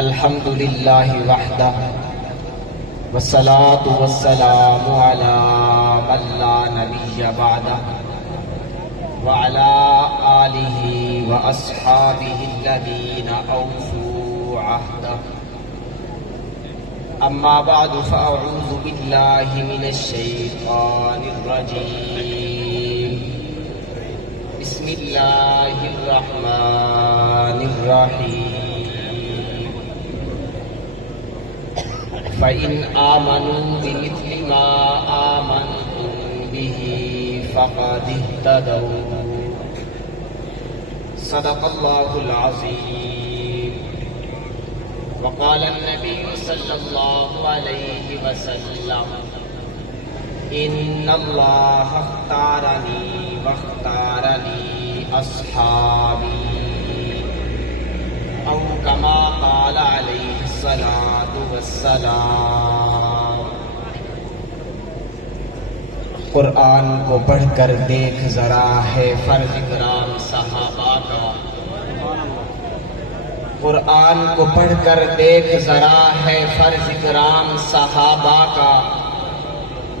الحمد للہ وحدہ والصلاة والسلام على من لا نبی بعدہ وعلى آلہ واصحابہ الذین اوفوا عہدہ اما بعد فاعوذ باللہ من الشیطان الرجیم بسم اللہ الرحمن الرحیم فإن آمنوا بمثل ما آمنتم به فقد اهتدوا صدق اللہ العظیم وقال النبي صلى الله عليه وسلم إن الله اختارني واختارني أصحابي أو كما قال عليه الصلاة والسلام۔ قرآن کو پڑھ کر دیکھ ذرا ہے فرض کرام صحابہ کا، قرآن کو پڑھ کر دیکھ ذرا ہے فرض کرام صحابہ کا،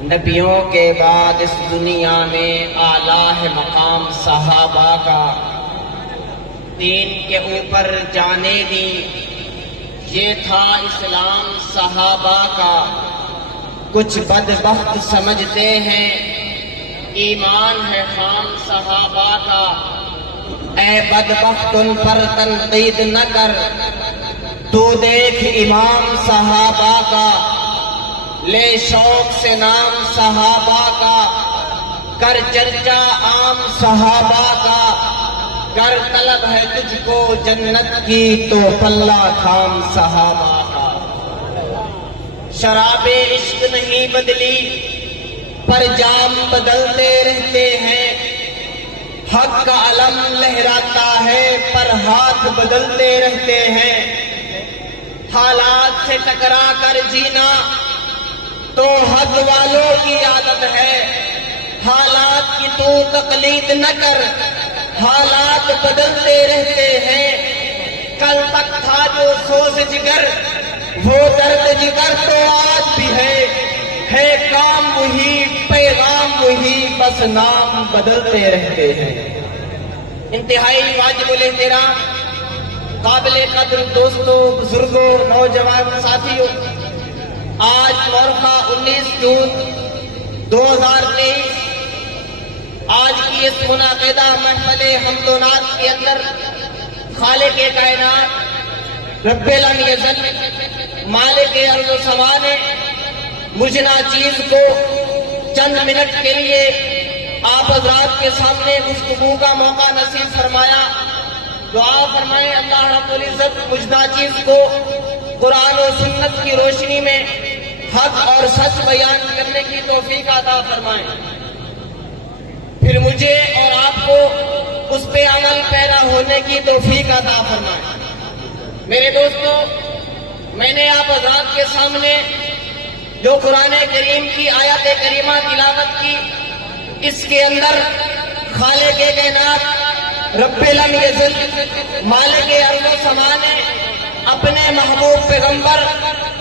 نبیوں کے بعد اس دنیا میں اعلیٰ ہے مقام صحابہ کا، دین کے اوپر جانے دی یہ تھا اسلام صحابہ کا، کچھ بدبخت سمجھتے ہیں ایمان ہے خام صحابہ کا، اے بدبخت ان پر تنقید نہ کر، تو دیکھ امام صحابہ کا، لے شوق سے نام صحابہ کا، کر چرچا عام صحابہ کا، کر طلب ہے تجھ کو جنت کی تو پلہ تھام صحابہ کا۔ شراب عشق نہیں بدلی پر جام بدلتے رہتے ہیں، حق کا علم لہراتا ہے پر ہاتھ بدلتے رہتے ہیں، حالات سے ٹکرا کر جینا تو حد والوں کی عادت ہے، حالات کی تو تقلید نہ کر، حالات بدلتے رہتے ہیں، کل تک تھا جو سوز جگر وہ درد جگر تو آج بھی ہے کام وہی پیغام وہی بس نام بدلتے رہتے ہیں۔ انتہائی واجب الاحترام قابل قدر دوستوں، بزرگوں، نوجوان ساتھیوں، آج مورخہ 19 جون 2023 آج کی اس منعقدہ محفل حمد و نعت کے اندر خالق کائنات رب لم یزل مالک ارض و سما نے مجھ ناچیز کو چند منٹ کے لیے آپ حضرات کے سامنے گفتگو کا موقع نصیب فرمایا۔ دعا فرمائیں اللہ رب العزت مجھ ناچیز کو قرآن و سنت کی روشنی میں حق اور سچ بیان کرنے کی توفیق عطا فرمائیں، پھر مجھے اور آپ کو اس پہ عمل پیرا ہونے کی توفیق عطا فرمائیں۔ میرے دوستو، میں نے آپ حضرات کے سامنے جو قرآن کریم کی آیت کریمہ تلاوت کی، اس کے اندر خالق کائنات رب لم یزل مالک ارض و سما نے اپنے محبوب پیغمبر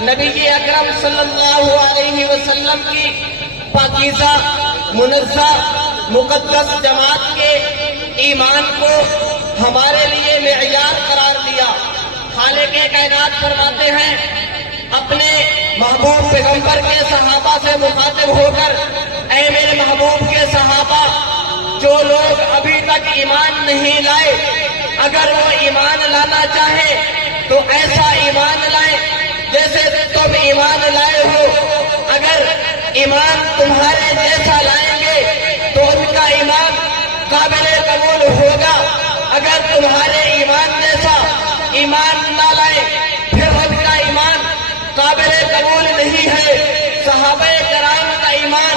نبی اکرم صلی اللہ علیہ وسلم کی پاکیزہ منزہ مقدس جماعت کے ایمان کو ہمارے لیے معیار قرار دیا۔ خالق کائنات فرماتے ہیں اپنے محبوب پیغمبر کے صحابہ سے مخاطب ہو کر، اے میرے محبوب کے صحابہ، جو لوگ ابھی تک ایمان نہیں لائے، اگر وہ ایمان لانا چاہے تو ایسا ایمان لائے جیسے تم ایمان لائے ہو، اگر ایمان تمہارے جیسا لائیں گے تو ان کا ایمان قابل قبول ہوگا، اگر تمہارے ایمان جیسا ایمان نہ لائے پھر ان کا ایمان قابل قبول نہیں ہے۔ صحابہ کرام کا ایمان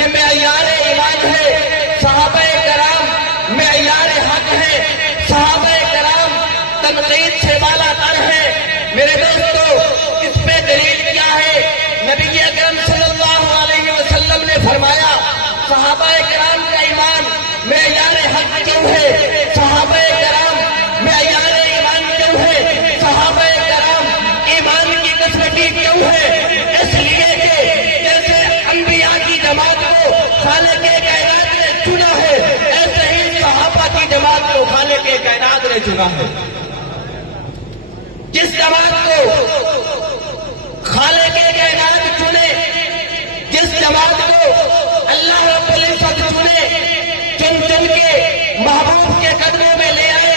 یہ معیار ایمان ہے، صحابہ کرام معیار حق ہے، صحابہ کرام تنقید سے بالا تر ہے۔ میرے دوستو، اس پہ دلیل کیا ہے؟ نبی اکرم صلی اللہ علیہ وسلم نے فرمایا صحابہ کرام کا ایمان معیار حق کیوں ہے؟ صحابہ کرام معیار چنا ہے، جس جماعت کو خالق کائنات چنے، جس جماعت کو اللہ رب العزت چنے، چن چن کے محبوب کے قدموں میں لے آئے،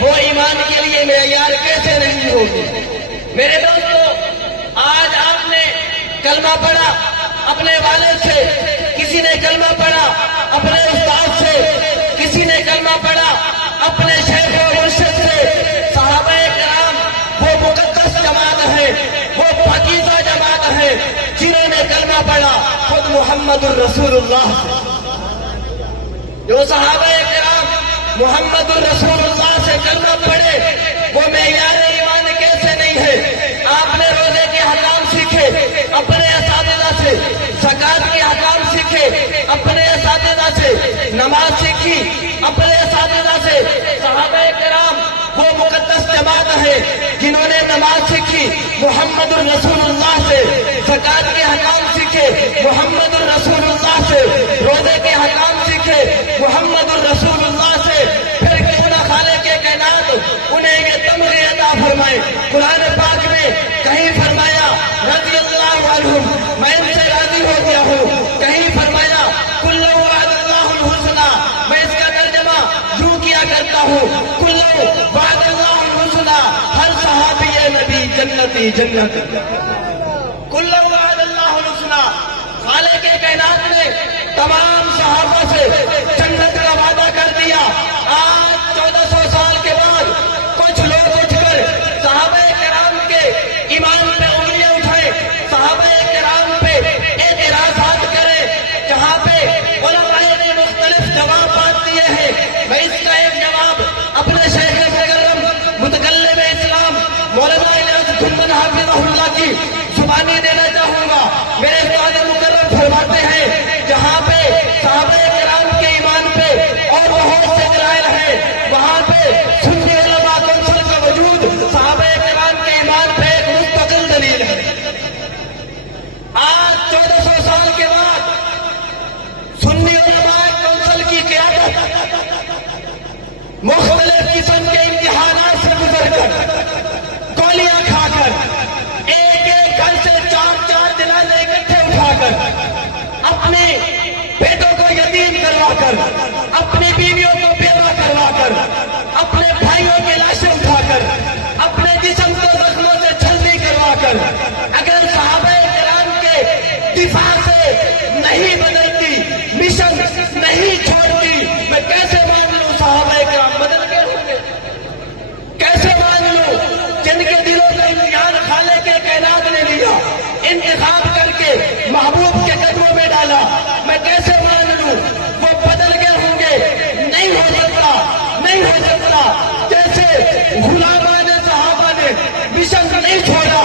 وہ ایمان کے لیے معیار کیسے نہیں ہوگی؟ میرے دوستو، آج آپ نے کلمہ پڑھا اپنے والد سے، کسی نے کلمہ پڑھا اپنے استاد سے، کسی نے کلمہ پڑھا اپنے شیخ و مرشد سے۔ صحابہ کرام وہ مقدس جماعت ہے، وہ پاکیزہ جماعت ہے جنہوں نے کلمہ پڑھا خود محمد الرسول اللہ سے۔ جو صحابہ کرام محمد الرسول اللہ سے کلمہ پڑھے، وہ معیار ایمان کیسے نہیں ہے؟ آپ نے روزے کے حکام سیکھے اپنے اساتذہ سے، زکات کے حکام سیکھے اپنے اساتذہ سے، نماز سیکھی اپنے اساتذہ سے۔ صحابہ کرام وہ مقدس جماعت ہے جنہوں نے نماز سیکھی محمد الرسول اللہ سے، زکات کے حکام سیکھے محمد الرسول اللہ سے، روزے کے حکام سیکھے محمد الرسول اللہ سے۔ پھر کیوں نہ خالق کائنات انہیں یہ تمغے عطا فرمائے۔ قرآن پاک میں کہیں فرمایا رضی اللہ عنہم، میں ان سے راضی ہو گیا ہوں، کہیں فرمایا کل وعد اللہ الحسنى، میں اس کا ترجمہ یوں کیا کرتا ہوں کل وعد اللہ الحسنى، ہر صحابی نبی جنتی جنتی، کل وعد اللہ الحسنى۔ خالق کائنات نے تمام صحابہ سے جنت کا وعدہ کر دیا۔ آج 1400 سال کے بعد کچھ لوگ اٹھ کر صحابہ کرام کے ایمان پہ انگلیاں اٹھائے، صحابہ کرام پہ اعتراضات کرے، جہاں پہ علماء نے مختلف جواب بات دیے ہیں۔ میں اس کا ایک جواب اپنے شیخ مکرم متکلم اسلام مولانا الیاس گھنمن حافظہ اللہ کی زبانی دینا چاہوں گا۔ میرے استاد مکرم فرماتے ہیں جہاں پہ صحابہ کرام کے ایمان پہ اور بہت سے دلائل ہیں، وہاں پہ سنی علماء کونسل کا وجود صحابہ کرام کے ایمان پہ ایک مستقل دلیل ہے۔ آج 1400 سال کے بعد سنی علماء کونسل کی قیادت مختلف قسم کے امتحانات سے گزر کر، گولیاں کھا کر، ایک ایک گھر سے 4 دلانے اکٹھے اٹھا کر، اپنے بیٹوں کو یتیم کروا کر، اپنی بیویوں کو بیوہ کروا کر، اپنے بھائیوں کی لاشیں اٹھا کر، اپنے جسم کو زخموں سے چھلنی کروا کر، اگر صحابہ کرام کے دفاع سے نہیں بدلتی، مشن نہیں چھوڑتی، میں کیسے مان لوں صحابہ کرام بدل گئے ہوں گے؟ کیسے مان لوں جن کے دلوں کا امتحان خالق کائنات نے لیا، انتخاب کر کے محبوب کے قدموں میں ڈالا، میں کیسے مان لوں وہ بدل گئے ہوں گے؟ نہیں ہو سکتا، نہیں ہو سکتا۔ جیسے غلامان صحابہ نے مشن نہیں چھوڑا،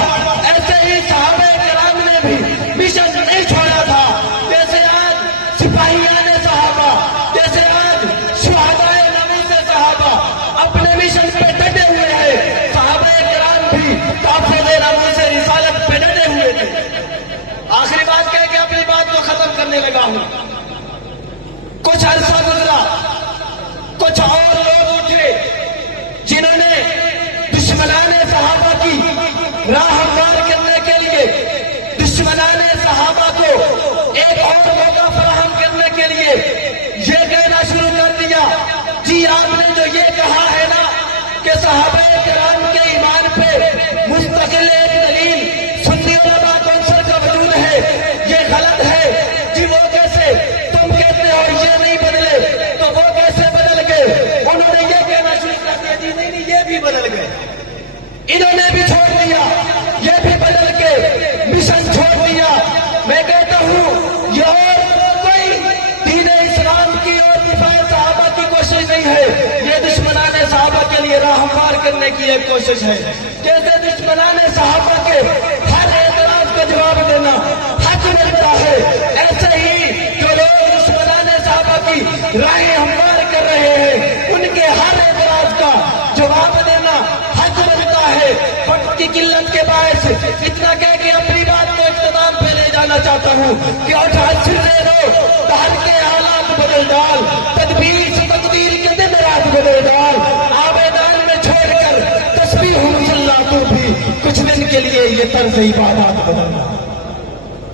ایسے ہی صحابہ کرام نے بھی مشن نہیں چھوڑا تھا۔ جیسے آج سپاہیان صحابہ، جیسے آج شہدائے ناموس صحابہ اپنے مشن پہ ڈٹے ہوئے ہیں، صحابہ کرام بھی تحفظ ناموس رسالت پہ ڈٹے ہوئے تھے۔ آخری بات کہہ کے اپنی بات کو ختم کرنے لگا ہوں۔ کچھ عرصہ گزرا، کچھ اور لوگ اٹھے جنہوں نے دشمنان صحابہ کی راہ ہموار کرنے کے لیے، دشمنان صحابہ کو ایک اور موقع فراہم کرنے کے لیے یہ کہنا شروع کر دیا، جی آپ نے جو یہ کہا ہے نا کہ صحابہ کرام کے ایمان پہ مستقل ایک دلیل سنی علماء کونسل کا وجود ہے، یہ غلط ہے۔ جی وہ کیسے؟ تم کہتے ہو یہ نہیں بدلے تو وہ کیسے بدل گئے؟ انہوں نے یہ کہنا شروع کر دیا، جی نہیں یہ بھی بدل گئے، انہوں نے بھی چھوڑ دیا، یہ بھی بدل کے مشن چھوڑ دیا۔ میں کہتا ہوں یہ اور کوئی دین اسلام کی اور دفاع صحابہ کی کوشش نہیں ہے، یہ دشمنان صحابہ کے لیے راہ ہموار کرنے کی ایک کوشش ہے۔ جیسے دشمنان صحابہ کے ہر اعتراض کا جواب دینا حق ملتا ہے، ایسے ہی جو لوگ دشمنان صحابہ کی راہیں ہموار کر رہے ہیں ان کے ہر اعتراض کا جواب دینا حق ملتا ہے۔ وقت کی قلت کے باعث اتنا کہہ کے اپنی بات کو اختتام پہ لے جانا چاہتا ہوں کہ اٹھا سرے رو دہر کے حالات بدل ڈال، تدبیر سے تقدیر کے دن رات بدل ڈال، آبیدان یہ طرز عبادات بدلنا.